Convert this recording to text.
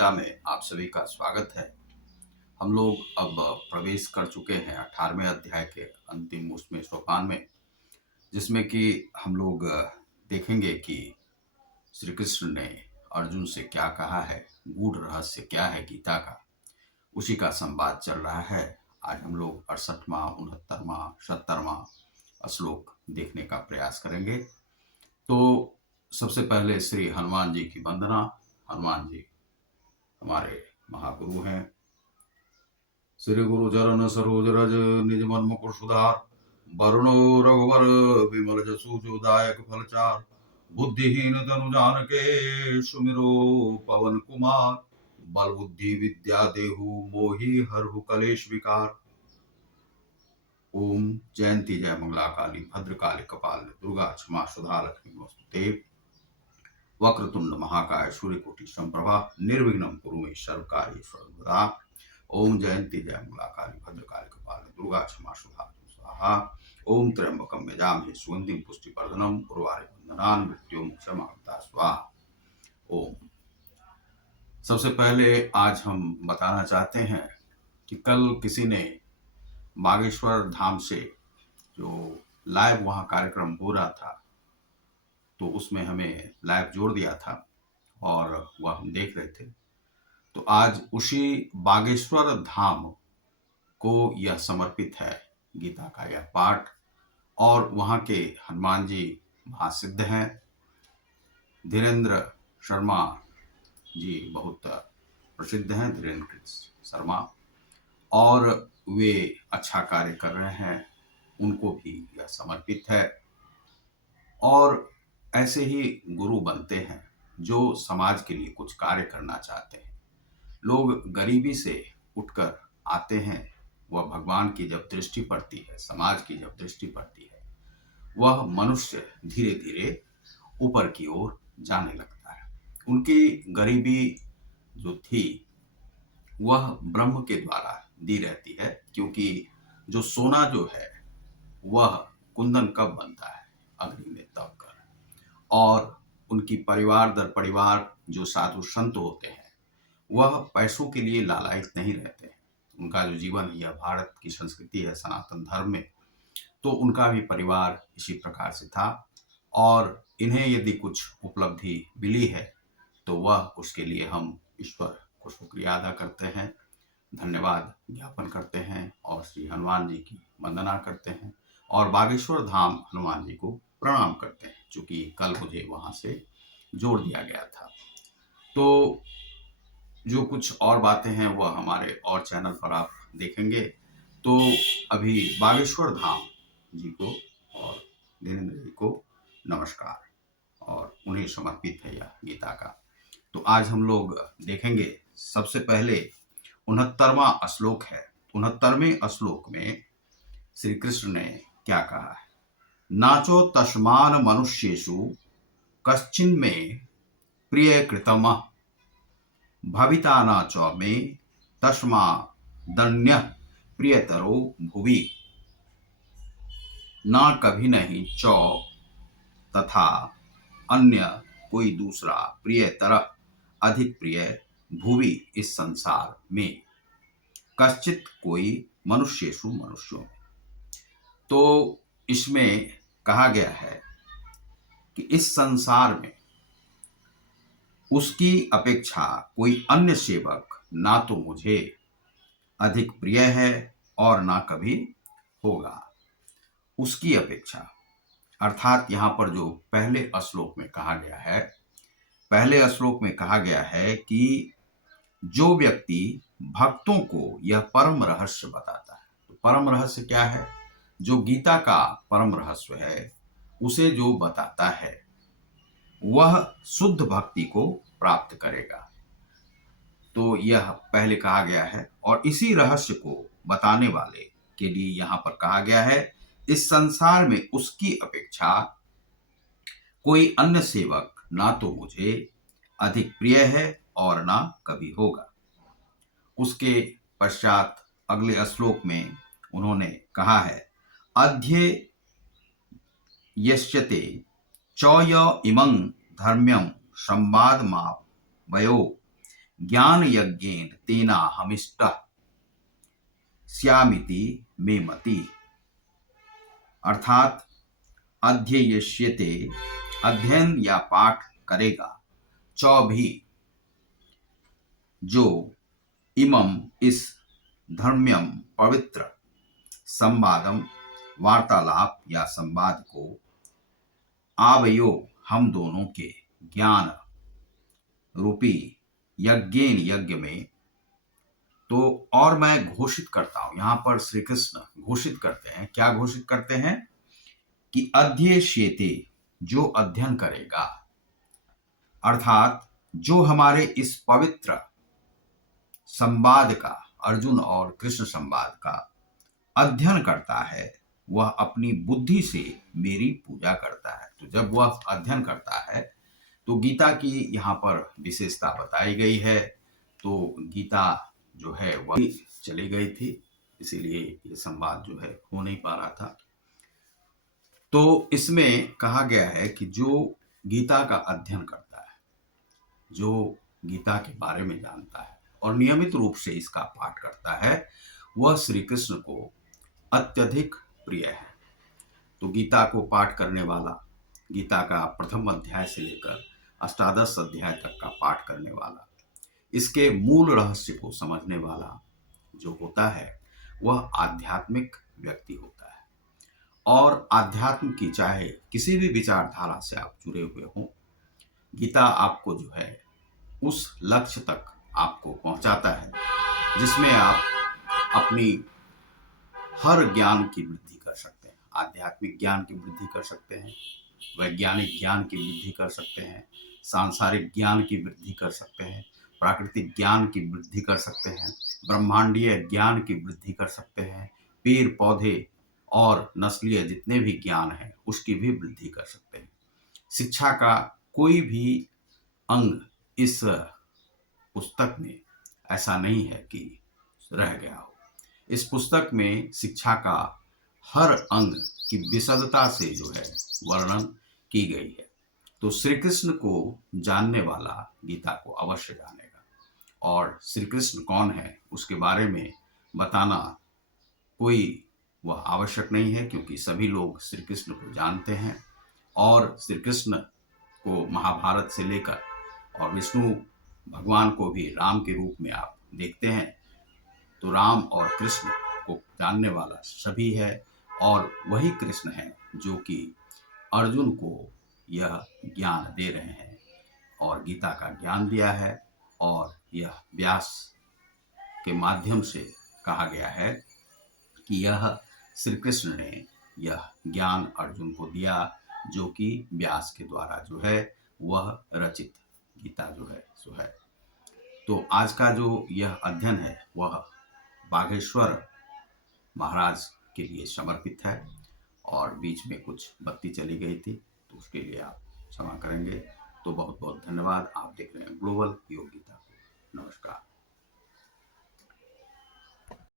गीता में आप सभी का स्वागत है। हम लोग अब प्रवेश कर चुके हैं 18वें अध्याय के अंतिम उसमें सोपान में, जिसमें कि हम लोग देखेंगे कि श्री कृष्ण ने अर्जुन से क्या कहा है, गूढ़ रहस्य क्या है गीता का, उसी का संवाद चल रहा है। आज हम लोग 68वां, 69वां, 70वां श्लोक देखने का प्रयास करेंगे। तो सबसे पहले श्री हनुमान जी की वंदना। हनुमान जी हमारे महागुरु हैं। श्री गुरु चरण सरोज रज निज मन मुकुर सुधार, वरुणो रघुवर विमल जसु जो दायक फलचार, बुद्धिहीन तनु जानके सुमिरो पवन कुमार, बल बुद्धि विद्या देहु मोहि हरहु कलेश विकार। ओम जयंती जय मंगला काली भद्रकाली कपाल दुर्गा क्षमा सुधा लक्ष्मी नमोस्तुते। वक्रतुंड महाकाय सूर्यकोटि संप्रभा निर्विघ्नं कुरु मे सर्व कार्येषु सर्वदा। ओम जयंती जय मंगला काली भद्रकाली कपाल दुर्गा क्षमा सुधा स्वाहा। ओम त्र्यंबकम यजामहे सुगंधिं पुष्टिवर्धनम उर्वारुक बंधनान् मृत्युमुक्षयमामृता स्वाहा। ओम। सबसे पहले आज हम बताना चाहते हैं कि कल किसी ने बागेश्वर धाम से जो लाइव वहाँ कार्यक्रम हो रहा था, तो उसमें हमें लाइव जोड़ दिया था और वह हम देख रहे थे। तो आज उसी बागेश्वर धाम को यह समर्पित है गीता का यह पाठ, और वहाँ के हनुमान जी महासिद्ध हैं। धीरेन्द्र शर्मा जी बहुत प्रसिद्ध हैं, धीरेन्द्र शर्मा, और वे अच्छा कार्य कर रहे हैं, उनको भी यह समर्पित है। और ऐसे ही गुरु बनते हैं जो समाज के लिए कुछ कार्य करना चाहते हैं। लोग गरीबी से उठकर आते हैं, वह भगवान की जब दृष्टि पड़ती है, समाज की जब दृष्टि पड़ती है, वह मनुष्य धीरे धीरे ऊपर की ओर जाने लगता है। उनकी गरीबी जो थी वह ब्रह्म के द्वारा दी रहती है, क्योंकि जो सोना जो है वह कुंदन कब बनता है, अग्नि में तप कर। और उनकी परिवार दर परिवार जो साधु संत होते हैं वह पैसों के लिए लालायित नहीं रहते हैं। उनका जो जीवन है, यह भारत की संस्कृति है, सनातन धर्म में, तो उनका भी परिवार इसी प्रकार से था। और इन्हें यदि कुछ उपलब्धि मिली है तो वह उसके लिए हम ईश्वर को शुक्रिया अदा करते हैं, धन्यवाद ज्ञापन करते हैं और श्री हनुमान जी की वंदना करते हैं और बागेश्वर धाम हनुमान जी को प्रणाम करते हैं, चूँकि कल मुझे वहाँ से जोड़ दिया गया था। तो जो कुछ और बातें हैं वह हमारे और चैनल पर आप देखेंगे। तो अभी बागेश्वर धाम जी को और धीरेन्द्र जी को नमस्कार, और उन्हें समर्पित है यह गीता का। तो आज हम लोग देखेंगे सबसे पहले 69वां श्लोक है। 69वें श्लोक में श्री कृष्ण ने क्या कहा है। नाचो तस्मान मनुष्येषु कश्चिन में प्रिय कृतम भविता न च मे तस्मा दन्य प्रियतरो भुवि, ना कभी नहीं चौ तथा अन्य कोई दूसरा प्रियतर अधिक प्रिय भुवि इस संसार में, कश्चित कोई मनुष्येषु मनुष्यों में। तो इसमें कहा गया है कि इस संसार में उसकी अपेक्षा कोई अन्य सेवक ना तो मुझे अधिक प्रिय है और ना कभी होगा। उसकी अपेक्षा अर्थात यहाँ पर जो पहले श्लोक में कहा गया है, पहले श्लोक में कहा गया है कि जो व्यक्ति भक्तों को यह परम रहस्य बताता है। तो परम रहस्य क्या है? जो गीता का परम रहस्य है उसे जो बताता है वह शुद्ध भक्ति को प्राप्त करेगा। तो यह पहले कहा गया है, और इसी रहस्य को बताने वाले के लिए यहाँ पर कहा गया है इस संसार में उसकी अपेक्षा कोई अन्य सेवक ना तो मुझे अधिक प्रिय है और ना कभी होगा। उसके पश्चात अगले श्लोक में उन्होंने कहा है अध्ये यश्यते चौय इमं धर्म्यं संवाद वयो ज्ञान यज्ञेन तेना हमिष्ट श्यामिति मे मति। अर्थात अध्ययिष्यते, अध्ययन या पाठ करेगा, चौभी जो इमम इस धर्म्यम पवित्र संवादम वार्तालाप या संवाद को आवयो हम दोनों के ज्ञान रूपी यज्ञेन यज्ञ में। तो और मैं घोषित करता हूं, यहां पर श्री कृष्ण घोषित करते हैं, क्या घोषित करते हैं कि अध्ययिष्यते जो अध्ययन करेगा, अर्थात जो हमारे इस पवित्र संवाद का, अर्जुन और कृष्ण संवाद का अध्ययन करता है, वह अपनी बुद्धि से मेरी पूजा करता है। तो जब वह अध्ययन करता है तो गीता की यहाँ पर विशेषता बताई गई है। तो गीता जो है वह चली गई थी, इसीलिए ये संवाद जो है हो नहीं पा रहा था। तो इसमें कहा गया है कि जो गीता का अध्ययन करता है, जो गीता के बारे में जानता है और नियमित रूप से इसका पाठ करता है, वह श्री कृष्ण को अत्यधिक प्रिय है। तो गीता को पाठ करने वाला, गीता का प्रथम अध्याय से लेकर अष्टादश अध्याय तक का पाठ करने वाला, इसके मूल रहस्य को समझने वाला जो होता है, वह आध्यात्मिक व्यक्ति होता है। और आध्यात्म की चाहे किसी भी विचारधारा से आप जुड़े हुए हों, गीता आपको जो है उस लक्ष्य तक आपको पहुंचाता है जिसमें आप अपनी हर ज्ञान की वृद्धि कर सकते हैं। आध्यात्मिक ज्ञान की वृद्धि कर सकते हैं, वैज्ञानिक ज्ञान की वृद्धि कर सकते हैं, सांसारिक ज्ञान की वृद्धि कर सकते हैं, प्राकृतिक ज्ञान की वृद्धि कर सकते हैं, ब्रह्मांडीय ज्ञान की वृद्धि कर सकते हैं, पेड़ पौधे और नस्लीय जितने भी ज्ञान हैं उसकी भी वृद्धि कर सकते हैं। शिक्षा का कोई भी अंग इस पुस्तक में ऐसा नहीं है कि रह गया हो। इस पुस्तक में शिक्षा का हर अंग की विशदता से जो है वर्णन की गई है। तो श्री कृष्ण को जानने वाला गीता को अवश्य जानेगा, और श्री कृष्ण कौन है उसके बारे में बताना कोई वह आवश्यक नहीं है, क्योंकि सभी लोग श्री कृष्ण को जानते हैं। और श्री कृष्ण को महाभारत से लेकर और विष्णु भगवान को भी राम के रूप में आप देखते हैं, तो राम और कृष्ण को जानने वाला सभी है। और वही कृष्ण है जो कि अर्जुन को यह ज्ञान दे रहे हैं और गीता का ज्ञान दिया है। और यह व्यास के माध्यम से कहा गया है कि यह श्री कृष्ण ने यह ज्ञान अर्जुन को दिया, जो कि व्यास के द्वारा जो है वह रचित गीता जो है सो है। तो आज का जो यह अध्ययन है वह बागेश्वर महाराज के लिए समर्पित है, और बीच में कुछ बत्ती चली गई थी तो उसके लिए आप क्षमा करेंगे। तो बहुत बहुत धन्यवाद। आप देख रहे हैं ग्लोबल योग गीता को। नमस्कार।